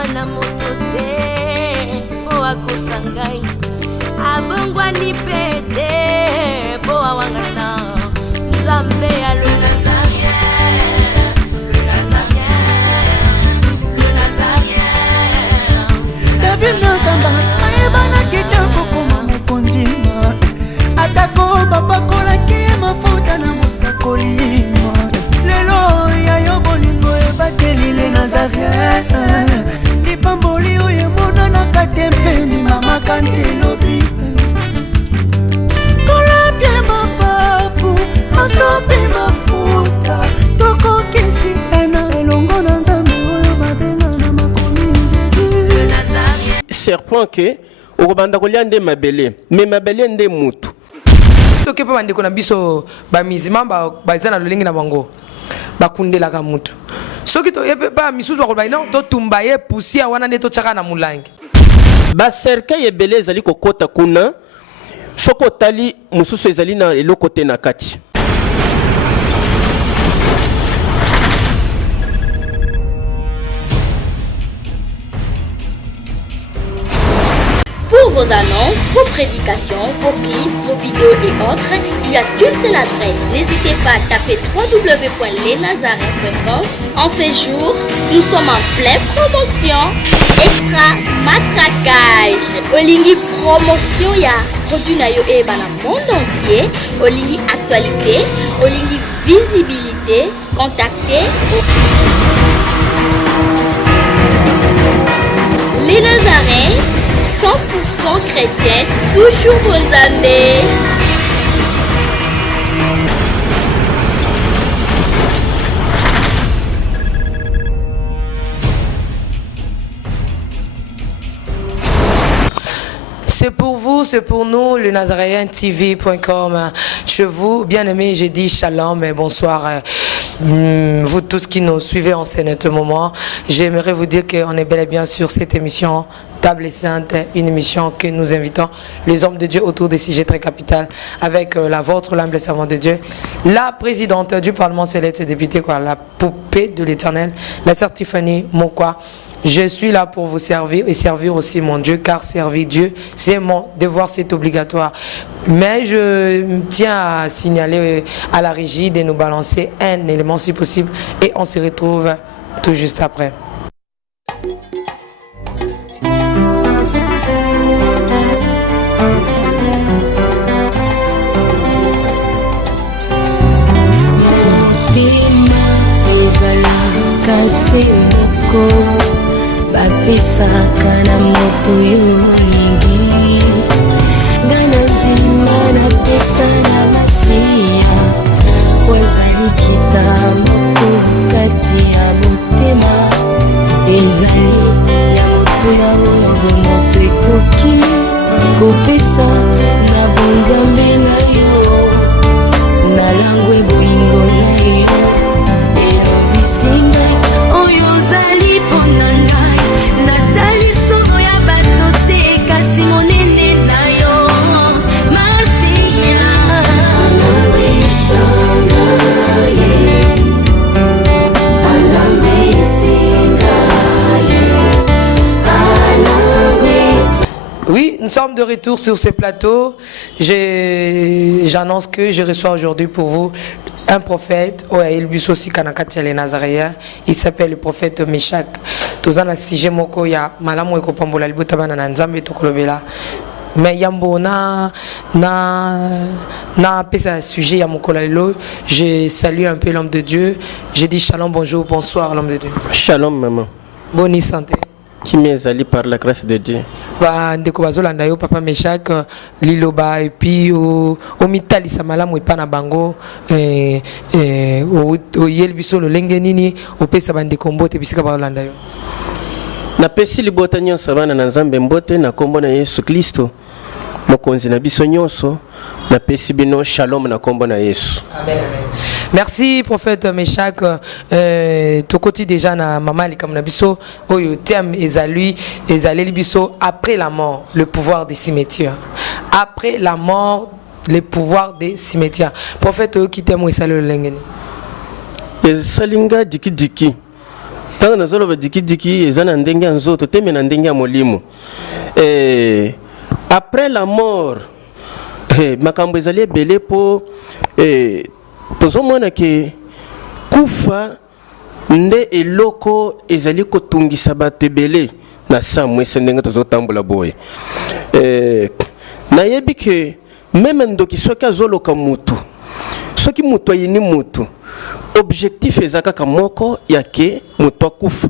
mwana moto te po akosa ngai abongwani pe te po awangata nzambe ya le Nazarien, le Nazarien, le Nazarien. David Nazamba ayebana kitoko koma mokondima atako babakolaki mafuta na mosakolima lelo yayo bolingo ebateli le Nazarien lipamboli oyo emonanaka te mpeni mama kantelobi kolapie mapapu masopi mafuta tokokisi ena elongo na nzambe oyo babenga na makomi Jésus. Serpent ke okobanda kolia nde mabele me mabele nde mutu toke pe bandeko na biso bamizima baza na lolenge na bango bakundelaka mutu soki toyepe ba misusu bakoloba ino totumba ye pusia wana nde totyaka na molangi baserkei ebele ezali kokota kuna soki otali mosusu ezali na eloko te na kati. Pour vos annonces, vos prédications, vos clips, vos vidéos et autres, il y a qu'une seule adresse. N'hésitez pas à taper www.lesnazarins.com. En ces jours, nous sommes en pleine promotion. Extra matraquage. Olingi promotion ya produit na yo eba na monde entier. Olingi actualité, Olingi visibilité. Contactez les Nazarins. 100% chrétien, toujours vos amis. C'est pour vous, c'est pour nous, le Nazarientv.com. Chez vous, bien aimés, j'ai dit shalom et bonsoir. Vous tous qui nous suivez en ce moment, j'aimerais vous dire qu'on est bel et bien sur cette émission Table Sainte, une émission que nous invitons les hommes de Dieu autour des sujets très capitaux avec la vôtre, l'humble servante de Dieu, la présidente du Parlement céleste et députée, la poupée de l'Éternel, la sœur Tiffany Mokwa. Je suis là pour vous servir et servir aussi mon Dieu, car servir Dieu, c'est mon devoir, c'est obligatoire. Mais je tiens à signaler à la régie de nous balancer un élément si possible et on se retrouve tout juste après. Bapesaka na moto yo lingi ngana nzima na pesa na masia wazali kitambo kati ya motema ezali ya moto ya oyo moto ekoki kopesa na bonzambe na yo na langwe bolingo na yo elobisinga oyo zali ponanga Nathalie solo ya bato te kasi monene na yo Marcia Oui, nous sommes de retour sur ce plateau. J'annonce que je reçois aujourd'hui pour vous un prophète, il s'appelle le prophète Meshach. Tous en astige moko ya malamu eko pambola libota bana na nzambe tokolobela. Mais yambo na pesa sujet ya mokola lelo, je salue un peu l'homme de Dieu. Je dis shalom, bonjour, bonsoir l'homme de Dieu. Shalom maman. Bonne santé. Qui m'est par la grâce de Dieu. Ba ndeko bazolanda yo papa Meshach liloba et puis au mitali samalamu ipana bango o yelbiso lo lenge nini o pesa bandeko mbote bisika bazolanda yo. Na pesi libota nyonso bana na nzambe mbote na kombo na Yesu Kristo mokonzi na biso nyonso na pesi bino shalom na kombo na Yesu. Amen, amen. Merci prophète Meshach. Tokoti déjà na mama likamna biso oyo thème ezali biso après la mort le pouvoir des cimetières. Après la mort le pouvoir des cimetières. Prophète oyo ki thème ezali lengeni. Salinga diki diki. tanga nazolo ba diki ezana ndenge ya nzoto te me na ndenge ya molimo. Après la mort makambo ezali ebele po tozomona ke kufa nde eloko ezali kotungisa bato ebele na sa mwese ndenge tozotambola boye. Nayebi ke meme ndoki soki azoloka mutu, soki mutu ayini mutu, objectif eza kaka moko yake mutu akufa.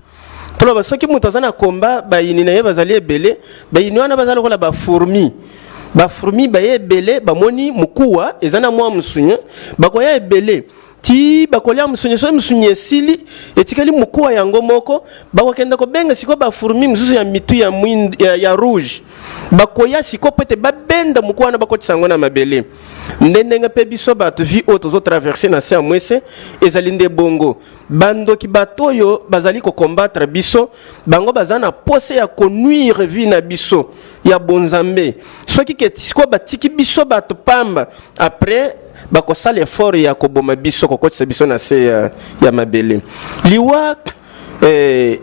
Toloba soki mutu aza na komba bayini na ye bazali ebele, bayini wana bazali lokola ba fourmi. Ba fourmi baye ebele bamoni mukuwa eza na mwa musunya, bakoya ebele ti bakolia musunya so musunya esili etikali mukuwa yango moko bakokenda kobenga siko ba fourmi mususu ya mitu ya rouge. Bakoya siko pete babenda mukuwa na bakotisa ngo na mabele. Ndendenga pe biso bato vi oto zo traverser na se amwese ezali nde bongo. Bando ki batoyo bazali ko combattre biso, bango bazana pose ya konuire vi na biso ya bonzambe. Soki ke siko batiki biso bato pamba après bakosala effort ya koboma biso kokotisa biso na se ya mabele. Liwa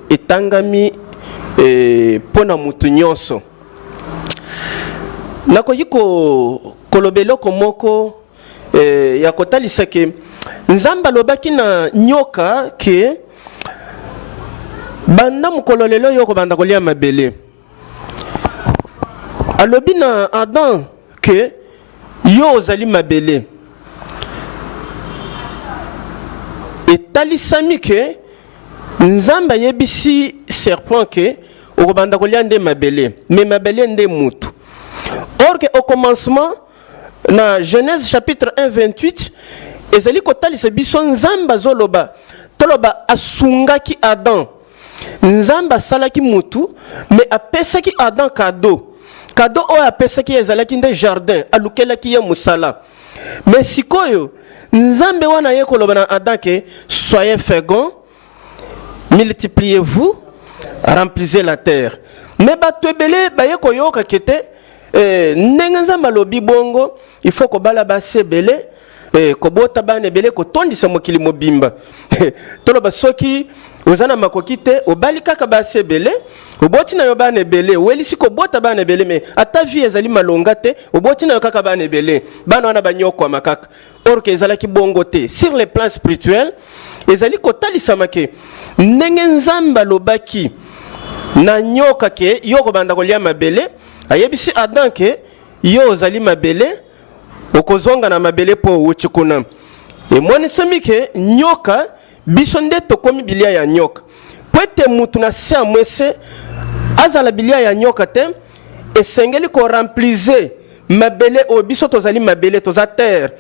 etangami pona mutu nyonso. Nakoki kolobeloko moko ya kotalisa ke Nzamba lobaki na nyoka ke banda mukolo lelo yoko banda kolia mabele. Alobi na Adam ke yo ozali mabele. Etalisami ke Nzamba yebisi serpent ke okobanda kolia nde mabele, mais mabele nde mutu. Or que au commencement na Genèse chapitre 1 28 ezali kotalisa biso Nzamba zoloba toloba asungaki Adam. Nzamba salaki mutu mais apesaki Adam cadeau oyo apesaki ezalaki nde jardin alukelaki ye musala. Mais sikoyo Nzambe wana ye koloba na Adam ke soyez féconds, multipliez-vous, remplissez la terre. Mais bato ebele baye koyoka kete ndenge Nzamba lobi bongo il faut ko bala base ebele kobota bana ebele kotondisa mokili mobimba. Toloba soki ozana makoki te obali kaka base ebele oboti na yo bana ebele welisi kobota bana ebele me ata vie ezali malonga te oboti na yo kaka bana ebele bana wana banyoko makaka. Or que ezalaki bongo te sur le plan spirituel ezali kotalisa make ndenge Nzamba lobaki na nyoka ke yoko banda kolia mabele ayebisi Adam ke yo ozali mabele okozonga na mabele po uchikuna. E mwani semike nyoka biso nde tokomi bilia ya nyoka. Pwete mutu na se amwese azala bilia ya nyoka te esengeli ko remplize mabele o biso tozali mabele toza terre.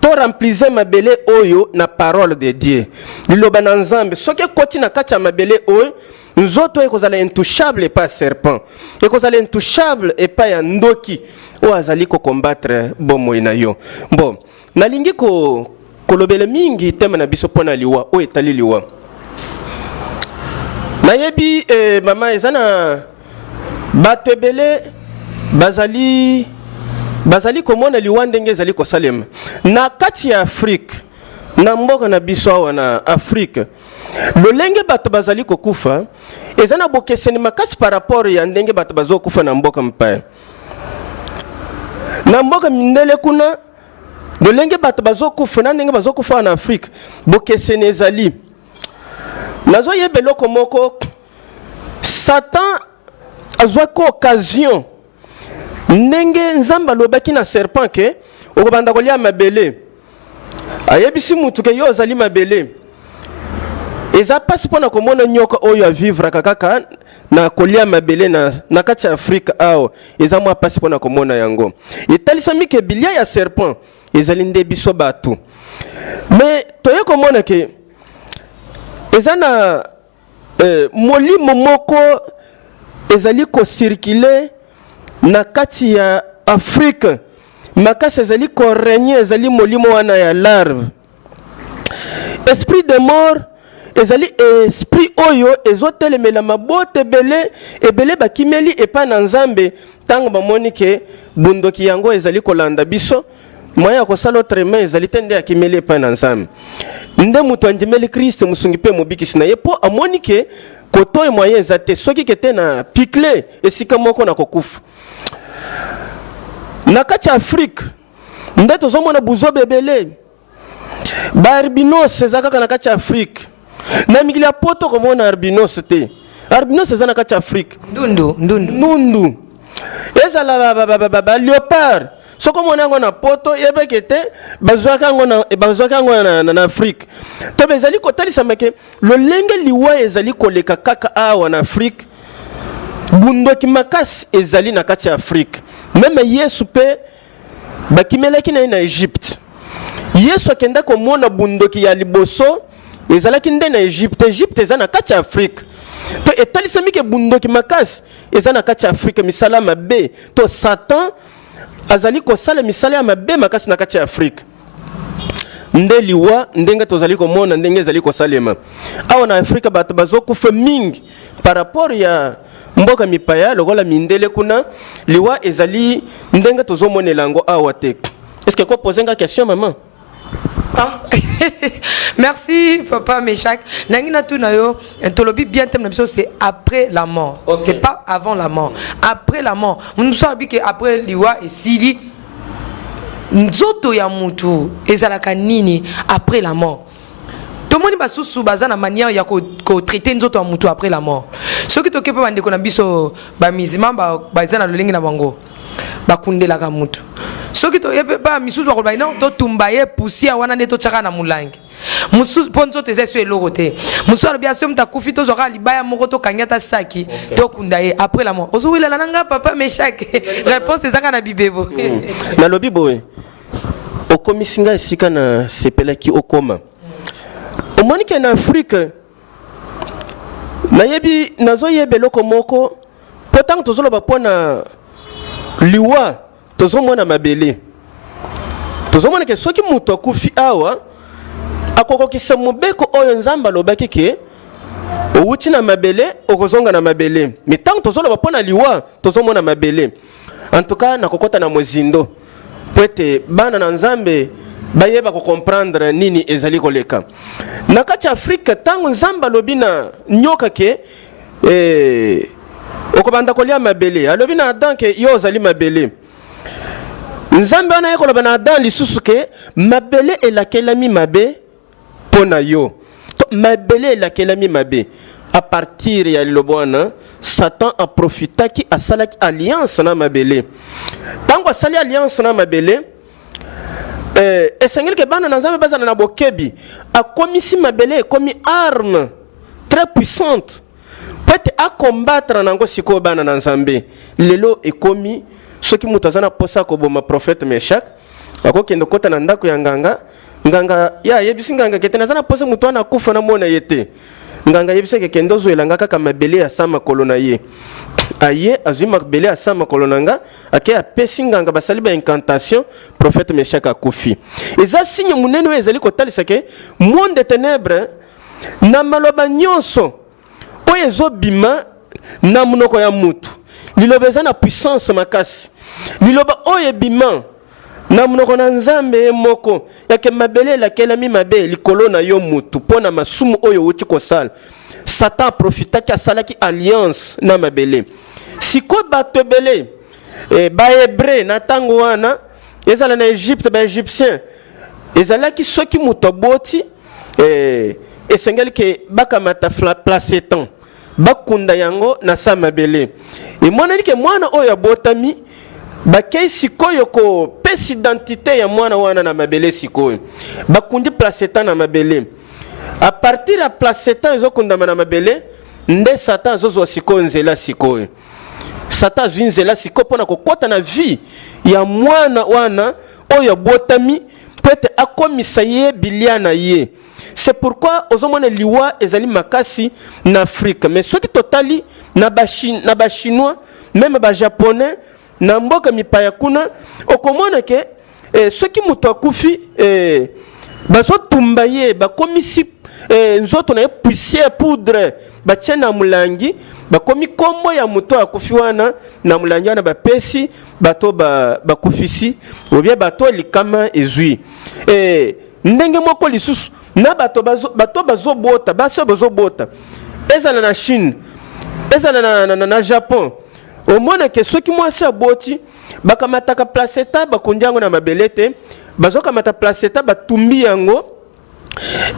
To remplize mabele oyo na parole de Dieu. Liloba na Nzambe soki koti na kati ya mabele oyo nzoto ekozala intouchable pas serpent. Ekozala intouchable et pas ya ndoki o azali ko combattre bomoi na yo. Bon, nalingi kolobele mingi tema na biso pona liwa o etali liwa. Nayebi mama ezana bato ebele bazali komona liwa ndenge ezali kosalema na kati ya Afrique na mboka na biso awa na Afrique. Lolenge bato bazali kokufa ezana bokeseni makasi par rapport ya ndenge bato bazokufa na mboka mpaya. Na mboka mindele kuna lolenge bato bazokufa na ndenge bazokufa na Afrique bokeseni ezali. Nazo yebeloko moko Satan azwaki occasion ndenge Nzamba lobaki na serpent ke okobanda kolia mabele. Ayebisi mutu ke yo ozali mabele. Eza pasi pona komona nyoka oyo a vivre kaka na kolia mabele na kati ya Afrika ao eza mwa pasi pona komona yango. Etalisami ke bilia ya serpent ezali nde biso batu. Mais toye komona ke eza na molimo moko ezali ko circuler na kati ya Afrika. Makasi ezali ko régner ezali molimo wana ya larve. Esprit de mort ezali esprit oyo ezotelemela mabote ebele bakimeli epa na Nzambe tango bamoni ke bundoki yango ezali kolanda biso moya kosala autrement ezali tende akimeli epa na Nzambe. nde mutu andimeli Christ musungi pe mobikisi na ye po amoni ke koto e moyen zate soki kete na pikle esika moko na kokufa na kati ya Afrique nde tozomona buzobe ebele baarbinos eza kaka na kati ya Afrique na mikili ya poto komona arbinos te arbinos eza na kati ya Afrique ndundu ezala ba léopard soko mona yango na poto yebeke te bazwaka yango na Afrique to bezali kotalisa ke lolenge liwa ezali koleka kaka awa na Afrique bundoki makasi ezali na kati ya Afrique meme Yesu pe bakimelaki na Egypte Yesu akenda komona bundoki ya liboso ezalaki nde na Egypte eza na kati ya Afrique to etalisami ke bundoki makasi eza na kati ya Afrique misala mabe to Satan azali kosala misala ya mabe makasi na kati ya Afrique nde liwa ndenge tozali komona ndenge ezali kosalema awa na Afrique bato bazokufa mingi par rapport ya mboka mipaya lokola mindele kuna liwa ezali ndenge tozomonela yango awa te. Est-ce que ko poser une question maman? Ah. Merci papa Meshak. Nangina tu nayo tolobi bien thème c'est après la mort. Okay. C'est pas avant la mort. Après la mort. Nous savons que après liwa et sili nzoto ya mutu ezalaka nini après la mort. Tout le monde va sous bazana manière ya ko traiter nzoto ya mutu après la mort. Ce qui tokepe bande ko na biso ba mizima ba bazana lolengi na bango. Ba kundela ka mutu. Soki to yebe ba misusu ba kolba non to tumbaye poussière wana ne to chaka na mulangi mususu ponzo teze so eloko te mususu alobia so mta kufi to zoka libaya moko to kanyata saki to kundaye après la mort ozo wila nanga papa Meshak réponse ezaka na bibebo na lobi boye okomisinga esika na sepelaki okoma omoni ke na Afrique na yebi nazo yebe loko moko potang tozoloba pona liwa tozomona mabele tozomona ke soki mutu akufi awa akokokisa mobeko oyo nzamba alobaki ke outi na mabele okozonga na mabele mais tant tozoloba pona liwa tozomona mabele en tout cas nakokota na mozindo po ete bana na nzambe bayeba comprendre nini ezali koleka na kati ya Afrique tango nzamba alobi na nyoka ke okobanda kolia mabele alobi na Adam ke yo ozali mabele nzambe wana yekoloba na Adam lisusu ke mabele elakelami mabe pona yo to mabele elakelami mabe à partir ya lilobo wana Satan a profitaki asalaki alliance na mabele tango asali alliance na mabele esengeli ke bana na nzambe bazala na bokebi akomisi mabele ekomi arme très puissante peut à combattre nango siko bana na nzambe lelo ekomi soki mutu azana posa koboma prophète Meshak akokende kota na ndako ya nganga ya yebisi nganga kete nazana posa mutu ana kufa na mona yete nganga yebisi ke kendo zo elanga kaka mabele ya sama kolona ye aye azui mabele ya sama kolonanga ake apesi nganga basali ba incantation prophète Meshak akufi eza signe munene ezali kotalisa ke monde de ténèbres na maloba nyonso oyo ezobima na munoko ya mutu liloba eza na puissance makasi liloba oyo bima na munoko na nzambe moko yake mabele lakelami mabe likolo na yo mutu pona masumu oyo wuti kosala Satan profitaki asalaki alliance na mabele siko bato ebele ba hébreu na tango wana ezala na Egypte ba égyptien ezalaki soki mutu aboti esengeli ke bakamata placetan bakunda yango na sa mabele emonani ke mwana oyo abotami bakei sikoyo ko pesi identité ya mwana wana na mabele sikoyo bakundi placetan na mabele à partir ya placetan ezokundama na mabele nde Satan azozwa sikoyo nzela sikoyo Satan azwi nzela sikoyo mpona kokota na vie ya mwana wana oyo abotami po ete akomisa ye bilia na ye. C'est pourquoi ozomona liwa ezali makasi na Afrique mais soki totali na ba chinois même ba japonais na mboka mipaya kuna okomona ke soki mutu akufi bazotumba ye bakomisi nzoto na ye poussière poudre batie na mulangi bakomi kombo ya mutu akufi wana na mulangi wana bapesi bato bakufisi ou bien bato likama ezui ndenge moko lisusu na bato bazobota basi bazobota ezala na Chine ezala na Japon omona ke soki mwasi aboti bakamataka placenta bakundi yango na mabele te bazokamata placenta batumbi yango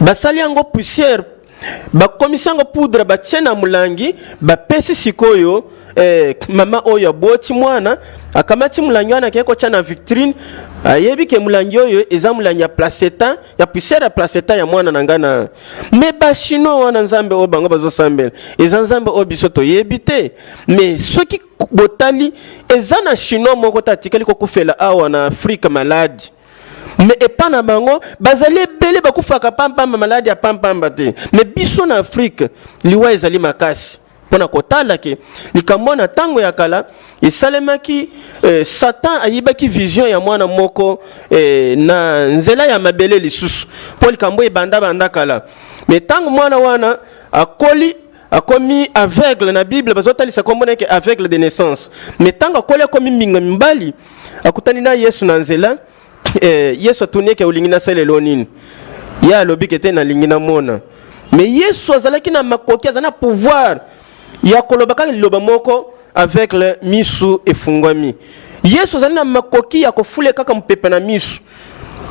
basali yango poussière bakomisi yango poudre batie na mulangi bapesi sikoyo mama oyo aboti mwana akamati mulangi wana keko tia na vitrine ayebi ke mulangi oyo eza mulangi ya placenta ya poussière ya placenta ya mwana nangana me bashino wana nzambe oyo bango bazosambela eza nzambe oyo biso toyebi te me soki botali eza na chino moko tatikali kokufela awa na Afrika maladi me epana bango bazali ebele bakufaka pampamba maladi ya pampamba te me biso na Afrika liwa ezali makasi pona kotala ke likambo na tango ya kala esalemaki Satan ayibaki vision ya mwana moko na nzela ya mabele lisusu po likambo ebanda kala me tango mwana wana akomi aveugle na Bible bazotalisa kombona ke aveugle de naissance me tango akomi minga mbali akutani na Yesu na nzela Yesu atunike ulingi na selelo nini ya alobi kete na lingi na mona me Yesu azalaki na makoki azana pouvoir ya kolobaka liloba moko avec le misu efungwami Yesu azali na makoki ya kofule kaka mpepe na misu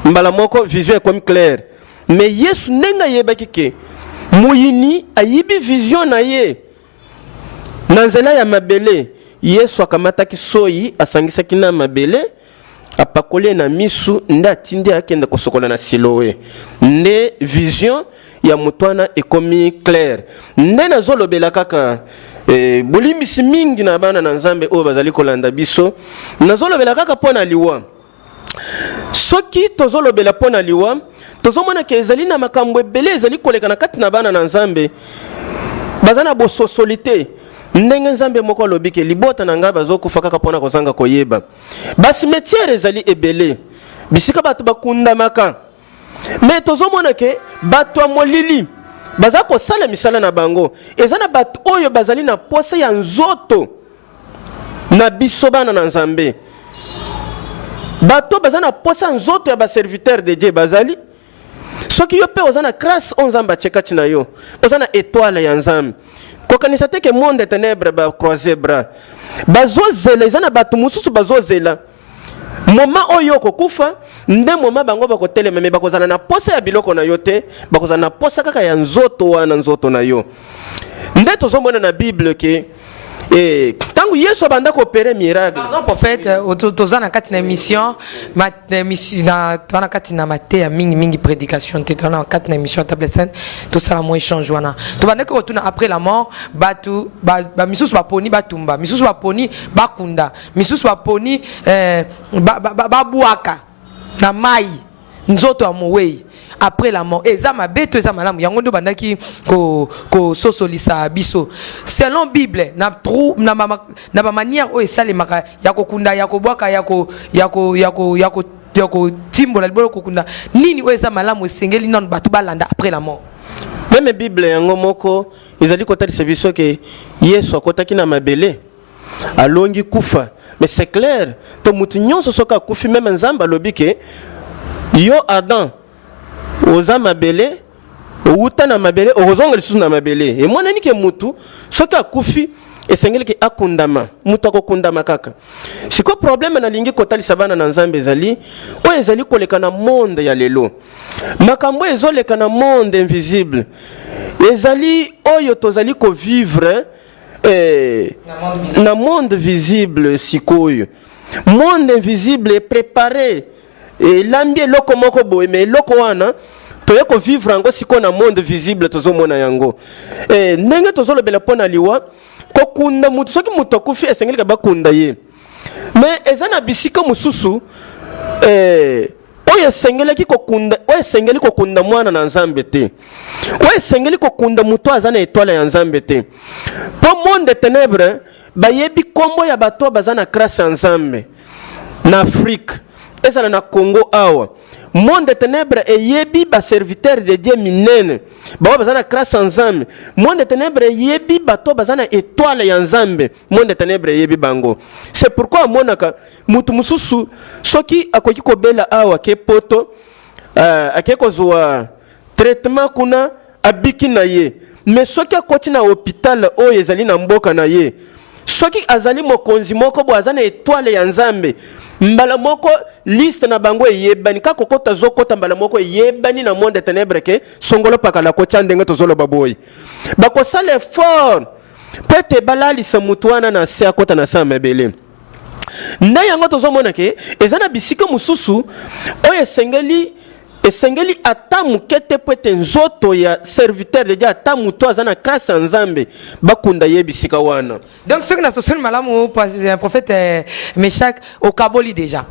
mbala moko vision comme clair me Yesu nenga yebaki ke muyini ayibi vision na ye na nzela ya mabele Yesu akamataki soyi asangisaki na mabele apakole na misu nde atindi akende kosokola na Siloé nde vision ya mutwana ekomi clair nde nazolobela kaka bolimbisi mingi na bana na nzambe oyo bazali kolanda biso nazolobela kaka pona liwa soki tozolobela pona liwa tozomona ke ezali na makambo ebele ezali koleka na kati na bana na nzambe bazana bososolite ndenge nzambe moko alobi ke libota na ngai bazokufa kaka pona kozanga koyeba basi metiere ezali ebele bisika bato bakundamaka me tozomona ke bato ya molili baza kosala misala na bango eza na bato oyo bazali na posa ya nzoto na biso bana na nzambe bato baza na posa nzoto ya baserviteur de Dieu bazali soki yo pe oza na grâce o nzambe achekati na yo oza na étoile ya nzambe kokanisa te ke monde ténèbre ba croiser bras bazozela eza na bato mosusu bazozela moma oyo kokufa nde moma bango bakotelema me bakozala na posa ya biloko na yo te bakozala na posa kaka ya nzoto wana nzoto na yo nde tozomona na Bible ke tangu Yesu abanda ko opérer miracle pardon prophète tozana kati na émission na tona kati na maté mingi prédication te tona kati na émission table sainte tout ça mo échange wana to bande ko tuna après la mort batu ba misusu baponi batumba misusu baponi bakunda misusu baponi babuaka na mai nzoto amowei après la mort eza mabeto eza malamu yango ndo bandaki ko sosolisa biso selon Bible na ba manière o esalemaka ya kokunda ya kobwaka ya ko timbola libolo kokunda nini o eza malamu esengeli non batu balanda après la mort même Bible yango moko ezali kotalisa biso ke Yesu akotaki na mabele alongi kufa mais c'est clair to mutu nyonso soka kufi même nzamba lobike yo Adam oza mabele outa na mabele ozonga lisusu na mabele e mwana nike mutu soki akufi esengeli ke akundama mutu akokundama kaka siko problème na lingi kotalisa bana na nzambe ezali o ezali koleka na monde ya lelo makambo ezoleka na monde invisible ezali oyo tozali ko vivre na monde visible sikoyo monde invisible est préparé et l'ambie loko moko boye mais loko wana toye ko vivre ngo siko na monde visible tozomona yango ndenge tozolobela pona liwa kokunda mutu soki mutu akufi esengeli ka bakunda ye mais ezana bisika mususu oyo esengeli kokunda mwana na nzambe te oyo esengeli kokunda mutu azana étoile ya nzambe te po monde ténèbre bayebi kombo ya bato bazana grâce ya nzambe na Afrique ezala na Congo awa monde ténèbre eyebi ba serviteur de Dieu minene ba bazana grâce ya nzambe monde ténèbre eyebi bato bazana étoile ya nzambe monde ténèbre eyebi bango c'est pourquoi monaka mutu mususu soki akoki kobela awa ke poto akeko zuwa traitement kuna abiki na ye mais soki akoti na hôpital oyo ezali na mboka na ye soki azali mokonzi moko bo azana étoile ya nzambe mbala moko liste na bango eyebani kaka kokota zokota mbala moko eyebani na monde ténèbre ke songolo pakala kotya ndenge tozoloba boye bakosala effort pete balalisa mutu wana na se akota na sa mabele nda yango tozomona ke eza na bisika mosusu oyo esengeli ata mukete pete nzoto ya serviteur de Dieu ata mutu aza na grâce ya nzambe bakunda ye bisika wana. Donc ce que na sosoni malamu prophète Meshach okaboli déjà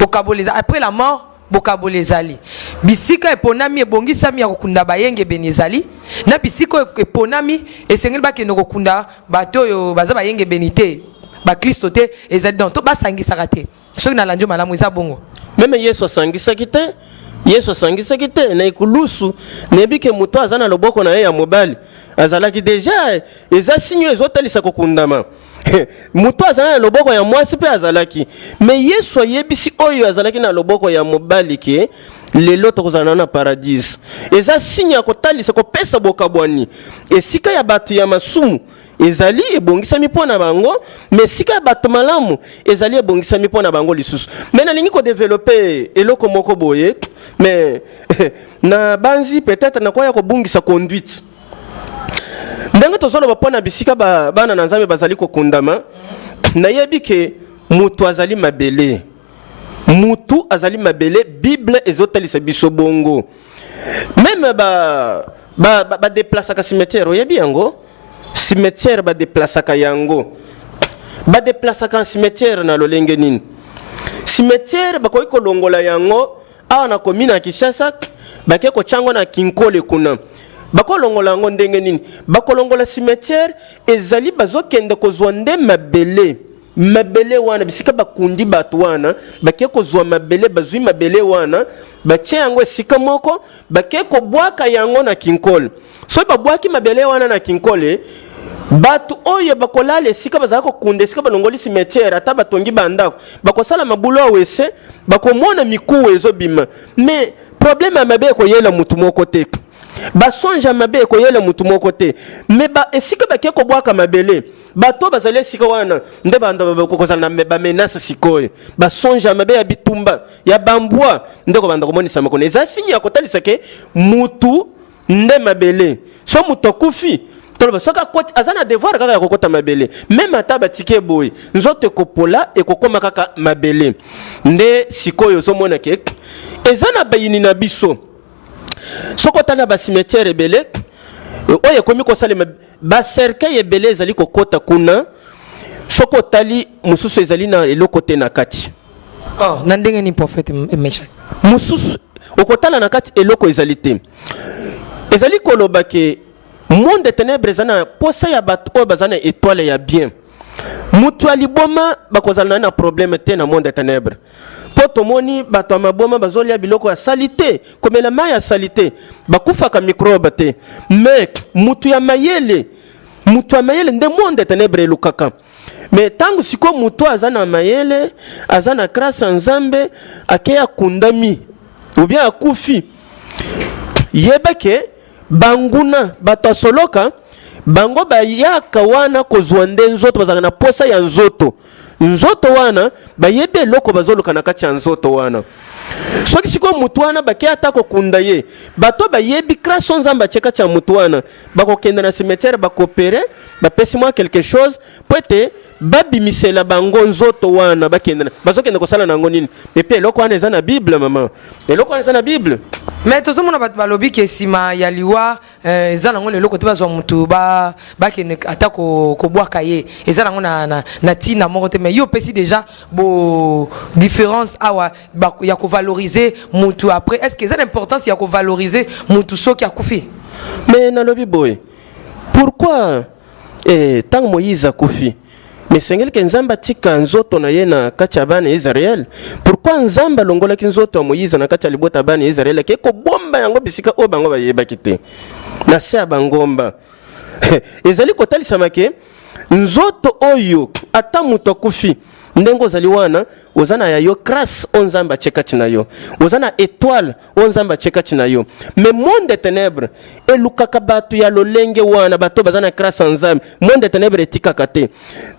okaboli après la mort bokaboli ezali bisika eponami ebongisami ya kokunda bayenge benizali na bisika eponami esengeli bakende kokunda bato oyo baza bayenge benite ba Kristo te ezali donc to basangisaka te soki na landio malamu eza bongo meme Yesu asangisaki te Yesu asangisaki te na ikulusu nebike mutu aza na loboko na ye ya mobali azalaki deja eza sinyo ezotalisa kokundama mutu aza na loboko ya mwasi pe azalaki mais Yesu ayebisi oyo azalaki na loboko ya mobali ke lelo tokozala na paradis eza sinyo ya kotalisa kopesa bokabwani esika ya bato ya masumu ezali ebongisami pona bango mais sika bato malamu ezali ebongisami pona bango lisusu mais nalingi ko développer eloko moko boye mais na banzi peut-être na koya ko bungisa conduite ndenge tozoloba pona bisika bana na nzambe bazali ko kundama na yebi ke mutu azali mabele Bible ezotalisa biso bongo même ba déplacer ka cimetière oyebi yango cimetière ba déplaçaka yango ba déplaçaka cimetière na lolenge nini cimetière bakoki kolongola yango awa na komina Kinshasa bake ko chango na Kinkole kuna bakolongola yango ndenge nini bakolongola cimetière ezali bazokende kozwa nde mabele wana bisika bakundi batu wana bake kozwa mabele bazwi mabele wana bache yango esika moko bake ko bwaka yango na Kinkole so babwaki mabele wana na Kinkole batu oyo bakolala esika bazala kokunda esika balongoli cimetière ata batongi bandako bakosala mabulo awese bakomona mikuwa ezobima mais problème ya mabe ekoyela mutu moko te basonja mabe ekoyela mutu moko te mais esika bake kobwaka mabele bato bazali esika wana nde bando bakozala na bamenasa sikoyo basonja mabe ya bitumba ya bambwa nde kobanda komonisa makona eza sinyi ya kotalisa ke mutu nde mabele so mutu akufi toloba soka koti azana devoir kaka ya kokota mabele même ata batike boy nzoto ekopola ekokoma kaka mabele nde sikoyo zomona ke ezana bayini na biso sokota na ba cimetière ebele oyo ekomi kosala ba cercueil ebele ezali kokota kuna sokotali mususu ezali na eloko te na kati oh na ndenge ni prophète Meshach mususu okotala na kati eloko ezali te ezali koloba ke monde ténèbre zana posa ya bato oyo bazana étoile ya bien mutu aliboma bakozala na problème te na monde ténèbre poto moni bato maboma bazolia biloko ya salite komela mai ya salite bakufaka microbe te mais mutu ya mayele nde monde ténèbre elukaka mais tangu siko mutu azana mayele azana grâce nzambe akeya kundami ou bien akufi yebeke banguna bato soloka bango bayaka wana kozwa nde nzoto bazaka na posa ya nzoto wana bayebe loko bazoluka na kati ya nzoto wana soki siko mutu wana bake ata kokunda ye bato bayebi grâce nzambe acheka cha mutu wana bakokenda na cimetière bakopere bapesi mwa quelque chose poete babimisela bango nzoto wana bakenda bazokenda kosala nango nini epe eloko wana eza na Bible mama eloko wana eza na Bible mais tozomona bato balobi ke sima ya liwa eza nango leloko te bazwa mutu bakende ata kobwaka ye eza nango na tina moko te mais yo pesi déjà bo différence awa ya kovaloriser mutu après est-ce que eza l'importance ya kovaloriser mutu soki akufi mais nalobi boye pourquoi tant Moïse akufi mais sengeli ke nzamba tika nzoto na ye na kati ya bana Israël pourquoi nzamba longola ki nzoto ya Moïse na kati ya libota bana Israël ke ko bomba yango bisika o bango bayebaki te na se ya bangomba ezali kotalisa make nzoto oyo ata muto akufi ndengo ozali wana ozana ya yo grâce o nzambe achekati na yo ozana étoile o nzambe achekati na yo mais monde de ténèbres elukaka bato ya lolenge wana bato bazana grâce nzambe monde de ténèbres etikaka te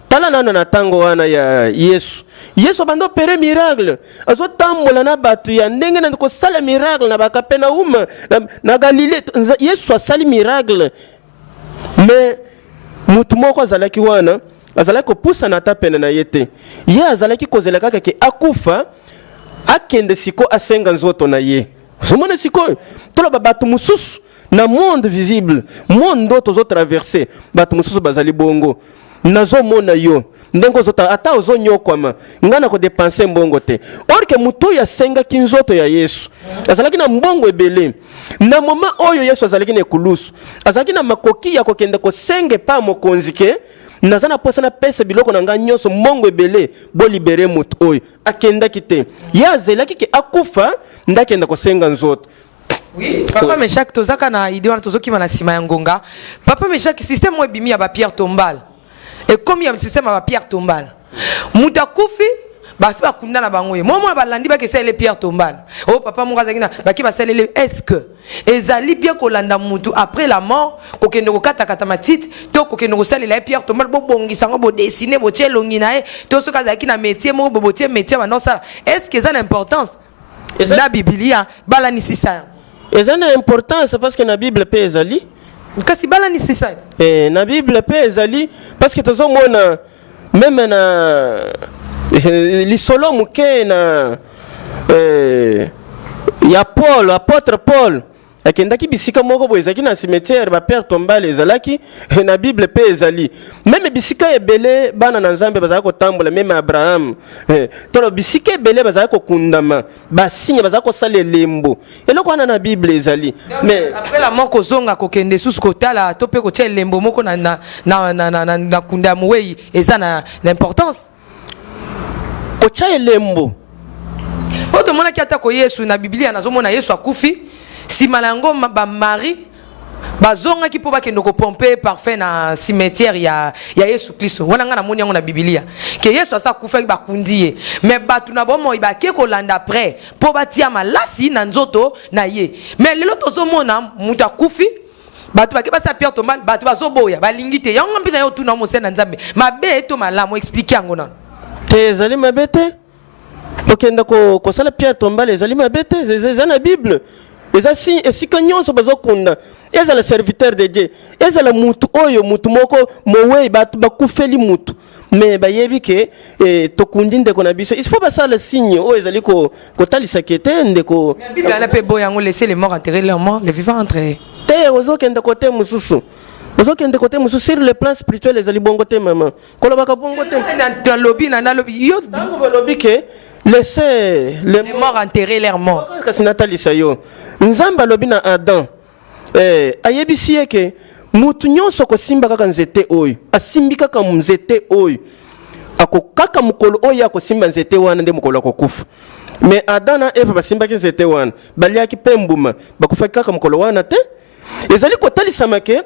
tala nana na tango wana ya Yesu bando opere miracle azotambola na bato ya ndenge na kosala miracle na bakapernaum na Galilée Yesu asali miracle mais mutu moko azalaki wana azalaki kopusa na ata pene na ye te ye azalaki kozela kaka ke akufa akende siko asenga nzoto na ye ozomona sikoyo toloba bato mosusu na monde visible monde oyo tozotraverse bato mosusu bazali bongo nazomona yo ndenge ozota ata ozonyokwama nga na kodepanse mbongo te or ke mutu oyo asengaki nzoto ya Yesu azalaki na mbongo ebele na moma oyo Yesu azalaki na ekulusu azalaki na makoki ya kokende kosenge pa mokonzi ke naza na posa na pesa biloko na nga nyonso mbongo ebele bolibere mutu oyo akendaki te ye azelaki ke akufa ndakenda kosenga nzoto. Oui, papa Meshak tozaka na idée wana tozokima na sima ya ngonga. Papa Meshak système mo ebimi ya ba pierre tombale. Et comme il y a un système à pierre tombale. Mutakufi basi bakunda na bango ye. Moi balandi ba kesa les pierre tombale. Oh papa mon gazakina ba ki ba salele est-ce que ezali bien kolanda mutu après la mort ko kende ko kata kata matite to ko kende ko salela pierre tombale bo bongisa ngo bo dessiner bo tchelongi na e to so kazaki na métier mo bo tie métier ba non ça. Est-ce que ça a l'importance? La Biblia balani sisa. Eza na importance parce que na Bible pe ezali kasi balani sisa. Na Bible pe ezali parce que tozomona même na lisolo muke na ya Paul apôtre Paul akendaki bisika moko bo ezaki na cimetière ba père tombale ezalaki na Bible pe ezali même bisika ebele bana na Nzambe bazaka kotambola même Abraham tolo bisika ebele bazaka kokundama basinya bazaka kosala elembo eloko wana na Bible ezali mais après la mort kozonga kokende susu kotala to pe kotia elembo moko na kundama wei eza na l'importance kotia elembo oto mona ki atako Yesu na Biblia nazomona Yesu akufi si malango ba mari bazonga ki po ba kendo ko pomper parfait na cimetière ya Yesu Kristo wana nga na moni yango na Biblia ke Yesu asa kufa ba kundie mais batu na bomo ba ke ko landa après po batia malasi na nzoto na ye mais lelo tozomona muta kufi batu ba ke basa pierre tombale batu bazoboya balingi te yango mpita yo tuna mo sena Nzambe mabe to malamu expliquer yango na te ezali mabete okenda ko sala pierre tombale ezali mabete eza na Bible eza si esika nyonso bazokunda eza le serviteur de Dieu eza la mutu oyo mutu moko mowe batu bakufeli mutu mais bayebi ke tokundi ndeko na biso il faut basala signe oyo ezali kotalisa kete ndeko Bible ala pe boyango laisser les morts enterrer leurs morts les vivants entrer te ozokenda kote mususu ozokende kote mususu sur le plan spirituel ezali bongo te mama kolobaka bongo te dans lobby na lobby yo tango balobi ke laisser les morts enterrer leurs morts kasi natalisa yo Nzamba lobi na Adam ayebisi yeke mutu nyonso kosimba kaka nzete oyo asimbi kaka nzete oyo akokaka mukolo oyo akosimba nzete wana nde mukolo akokufa mais Adam na Eva basimbaki nzete wana baliaki pembuma bakufaki kaka mukolo wana te ezali kotalisama ke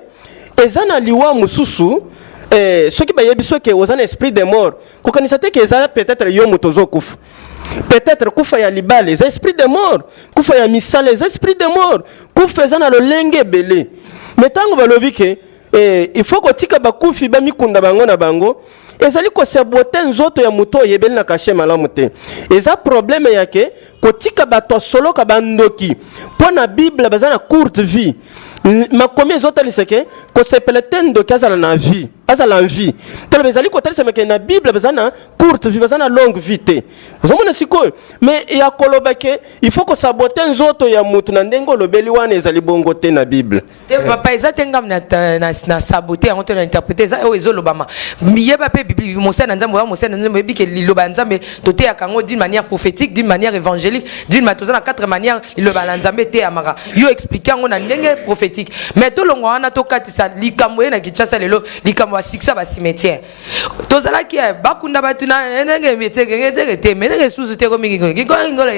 eza na liwa mususu soki bayebiso ke oza na esprit de mort kokanisa te ke eza peut-être yo mutu ozokufa peut-être kufa ya libale les esprits de mort kufa ya misala les esprits de mort kufa eza na lolenge ebele mais tango balobi ke il faut kotika bakufi bamikunda bango na bango ezali kosabote nzoto ya mutu oyo ebeli na kashe malamu te eza problème yake kotika bato asoloka bandoki mpo na Bible baza na courte vie makomi ezotalisa ke kosepela te ndoki azala na vie azala en vie toloba ezali kotalisa ke na Bible baza na courte vie baza na longue vie te ozomona sikoyo mais ya koloba ke il faut kosabote nzoto ya mutu na ndenge olobeli wana ezali bongo te na Bible te papa eza te ngam na sabote yango te na interpréter eza oyo ezolobama yeba pe Bible mosana Nzambe wa mosana Nzambe yebi ke liloba Nzambe toteyaka yango d'une manière prophétique d'une manière évangélique d'une manière tozana quatre manières liloba na Nzambe te amaka yo expliquer yango na ndenge prophétique mais tolongo wana tokatisa likambo ye na Kinshasa lelo likambo ya siksa ba cimetière tozala ki bakunda batuna ndenge meteke te ndenge susu te ko mingi ngolo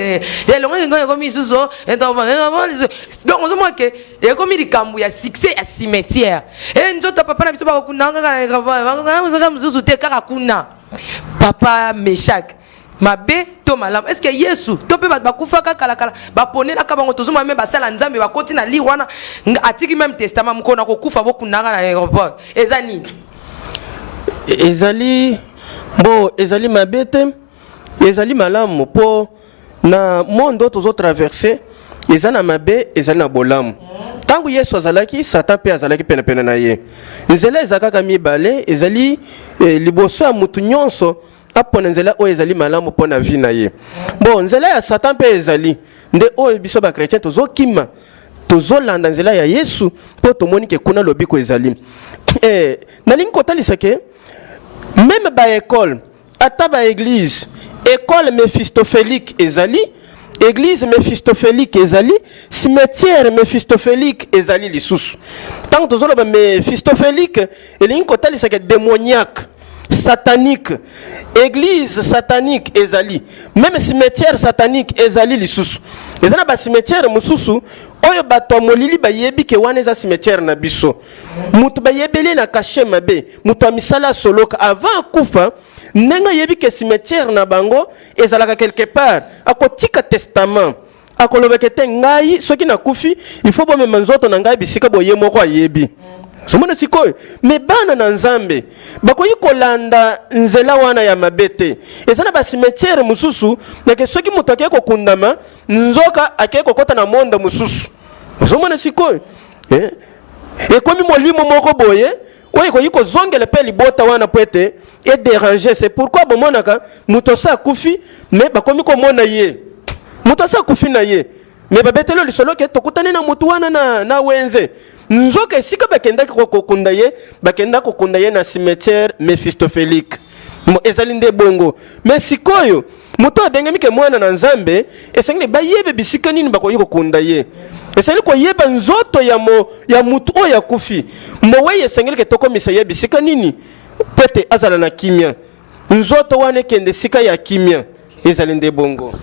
yelongo ngolo ko misuso donc on se moque et comme likambo ya succès ya cimetière et nzoto papa na biso bakunda ngaka mususu te kaka kuna Papa Meshak. Mabe to malam. Est-ce que Yesu to pe ba kufa kala kala ba pone na kabango tozoma même ba sala nzambe ba koti na li wana atiki même testament mukona ko kufa boku nanga na aéroport. Ezani. Ezali mabete. Ezali malamu po na monde tozo traverser. Ezana mabe, ezali na bolamu. Tangu Yesu azalaki, Satan pe azalaki pena pena na ye. Nzela ezakaka mibale, ezali liboso ya mutu nyonso. Apona nzela o ezali malamu pona vie na ye. Bon, nzela ya Satan pe ezali nde o biso ba chrétien tozo kima tozo landa nzela ya Yesu po tomoni ke kuna lobiko ezali. Nalingi kotalisa ke même ba école ata ba église, école méphistophélique ezali, église méphistophélique ezali, cimetière méphistophélique ezali lisusu. Tant tozo ba méphistophélique elingi kotalisa ke démoniaque, satanique, église satanique ezali, même cimetière satanique ezali lisusu. Ezana ba cimetière mususu oyo bato molili ba yebi ke wana eza cimetière na biso. Mutu ba yebeli na caché mabe, mutu amisala soloka avant kufa nenga yebi ke cimetière na bango ezalaka quelque part akotika testament. Akolobekete ngai soki na kufi il faut bomema nzoto na ngai bisika boye moko ayebi. Somona sikoyo me bana na nzambe bakoyi kolanda nzela wana ya mabete ezana ba cimetière mususu na ke soki mutu akeye kokundama nzoka akeye kokota na monde mususu. Somona sikoyo ekomi molimo moko boye oyo koyi kozongela pe libota wana pete et déranger. C'est pourquoi bomonaka mutu sa kufi me bakomi komona ye mutu sa kufi na ye me babetelo lisolo ke tokutane na mutu wana na wenze nzoka esika bakenda kokunda ye na cimetière méphistophélique ezali nde bongo. Mais sikoyo mutu abengami ke mwana na nzambe esengeli bayebe bisika nini bakoyi kokunda ye, esengeli koyeba nzoto ya mutu oyo akufi mowe esengeli ke tokomisa ye bisika nini pete azala na kimia nzoto wana ekende sika ya kimia.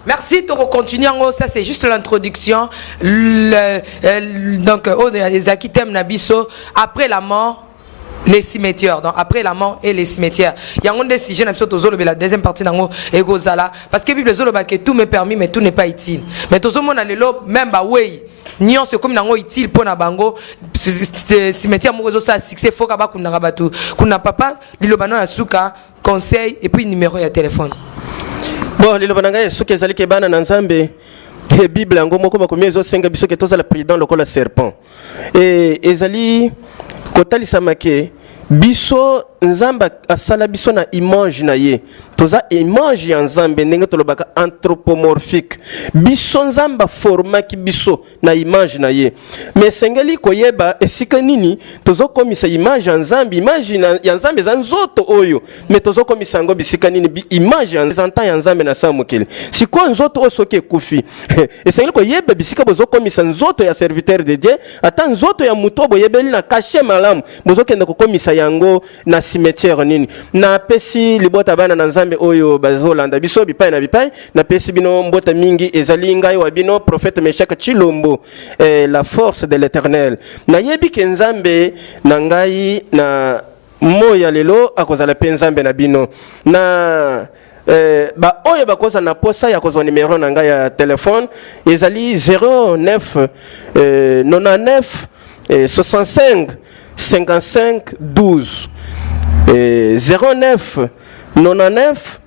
Merci, tu continues. Ça, c'est juste l'introduction. Donc, les Akitem Nabiso, après la mort, les cimetières. Donc, après la mort et les cimetières. Il y a un des sujets, la deuxième partie d'Ango et Gozala. Parce que la Bible dit que tout m'est permis, mais tout n'est pas utile. Mais tout le monde a le même oui. Nion c'est comme nango utile pour na bango cimetière mozo ça succès faut ka ba kuna rabatu kuna papa lilobano ya suka conseil et puis numéro ya téléphone. Bon, les Lobananga, ceux qui ont été dans l'ensemble, la Bible, en gros, comme ils ont cinq bisous qui sont la président le serpent. Et Ezali, Kotali Samake, biso nzamba asala biso na image na ye. Toza image ya nzambe ndenge tolobaka anthropomorphique. Biso nzamba forma ki biso na image na ye. Mais sengeli koyeba esika nini tozo komisa image ya nzambe, image ya nzambe za nzoto oyo. Mais tozo komisa ngo bisika nini image ya nzambe na samukeli. Siko nzoto osoke kufi. Esengeli koyeba bisika bozo komisa nzoto ya serviteur de Dieu, ata nzoto ya muto boyebeli na caché malamu. Bozo kende ko komisa yango na cimetière nini. Na pesi libota bana na nzambe oyo bazolanda biso bipai na bipai na pesi bino mbota mingi ezali ngai wa bino prophète Meshak Chilombo la force de l'Éternel. Na yebi ke nzambe na ngai na moya lelo akozala pe nzambe na bino. Na ba oyo bakoza na posa ya kozwa numéro na ngai ya téléphone ezali 09 99 65 55 12 09 99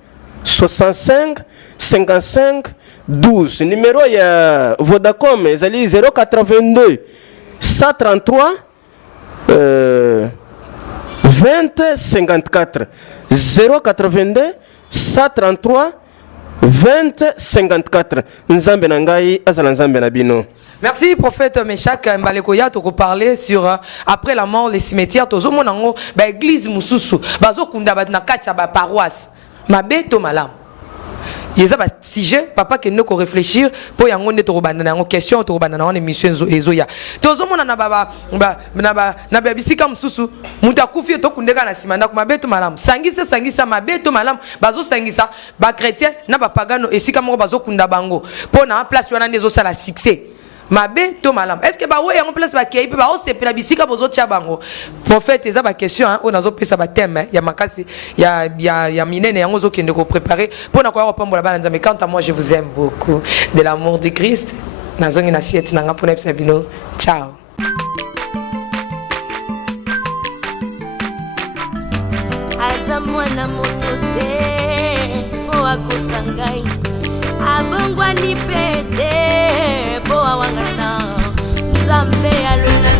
65 55 12. Numéro ya Vodacom ezali 082 133 20 54 082 133 20 54. Nzambe na ngai azala nzambe na bino. Merci prophète Meshak Mbalekoya to parler sur après la mort les cimetières tozo monango ba église mususu bazo kunda ba na kati ba paroisse mabe to malam. Yeza ba sujet papa ke ne ko réfléchir po yango ne to robana na question to robana na émission ezoya. Tozo mona na na bisika mususu mutakufi to kundeka na simanda ko mabe to malam. Sangisa mabe to malam bazo sangisa ba chrétien na ba pagano esika moko bazo kunda bango. Po na place wana ndezo sala succès. mabe to malam. Est-ce que ba ouais yango place ba kei pe ba o se pela bisika bozo tia bango. Prophète eza ba question hein, on azo pesa ba thème ya makasi ya minene yango zo kende ko préparer pour na ko pambola bana nzambe. Quant à moi je vous aime beaucoup de l'amour du Christ. Nazongi na siete nanga pona pesa bino. Ciao. Aza mwana moto te po akosa ngai abongwani pete po awangana nzambe alona